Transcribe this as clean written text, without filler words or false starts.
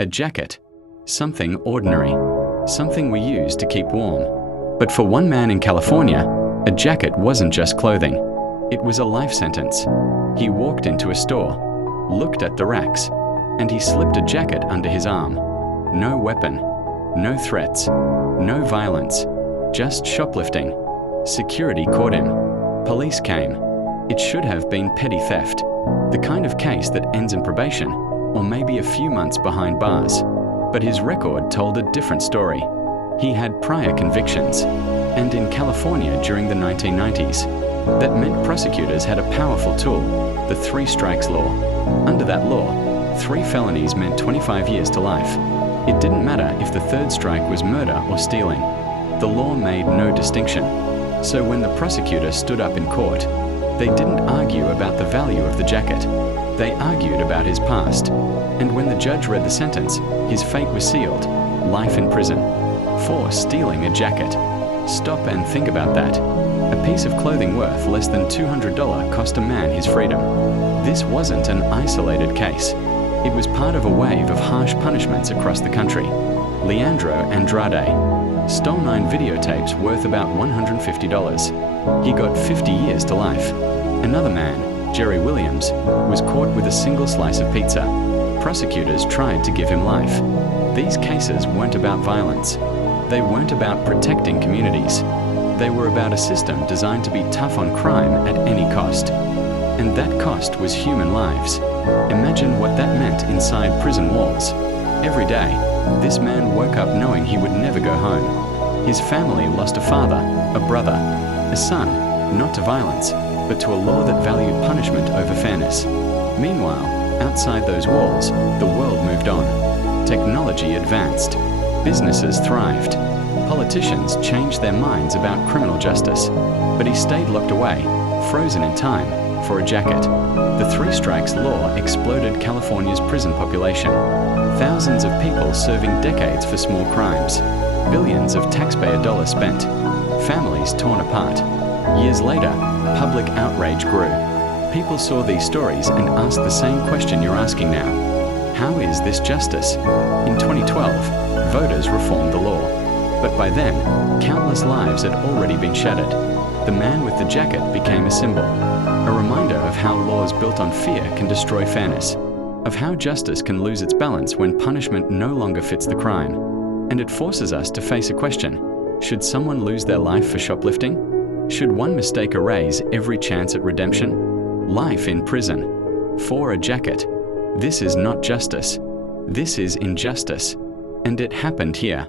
A jacket. Something ordinary. Something we use to keep warm. But for one man in California, a jacket wasn't just clothing. It was a life sentence. He walked into a store, looked at the racks, and he slipped a jacket under his arm. No weapon, no threats, no violence, just shoplifting. Security caught him. Police came. It should have been petty theft, the kind of case that ends in probation, or maybe a few months behind bars. But his record told a different story. He had prior convictions, and in California during the 1990s, that meant prosecutors had a powerful tool, the 3 strikes law. Under that law, 3 felonies meant 25 years to life. It didn't matter if the 3rd strike was murder or stealing. The law made no distinction. So when the prosecutor stood up in court, they didn't argue about the value of the jacket. They argued about his past. And when the judge read the sentence, his fate was sealed, life in prison, for stealing a jacket. Stop and think about that. A piece of clothing worth less than $200 cost a man his freedom. This wasn't an isolated case. It was part of a wave of harsh punishments across the country. Leandro Andrade stole 9 videotapes worth about $150. He got 50 years to life. Another man, Jerry Williams, was caught with a single slice of pizza. Prosecutors tried to give him life. These cases weren't about violence. They weren't about protecting communities. They were about a system designed to be tough on crime at any cost. And that cost was human lives. Imagine what that meant inside prison walls. Every day, this man woke up knowing he would never go home. His family lost a father, a brother, a son, not to violence, but to a law that valued punishment over fairness. Meanwhile, outside those walls, the world moved on. Technology advanced. Businesses thrived. Politicians changed their minds about criminal justice. But he stayed locked away, frozen in time, for a jacket. The 3 strikes law exploded California's prison population. Thousands of people serving decades for small crimes. Billions of taxpayer dollars spent. Families torn apart. Years later, public outrage grew. People saw these stories and asked the same question you're asking now. How is this justice? In 2012, voters reformed the law. But by then, countless lives had already been shattered. The man with the jacket became a symbol, a reminder of how laws built on fear can destroy fairness, of how justice can lose its balance when punishment no longer fits the crime. And it forces us to face a question. Should someone lose their life for shoplifting? Should one mistake erase every chance at redemption? Life in prison. For a jacket. This is not justice. This is injustice. And it happened here.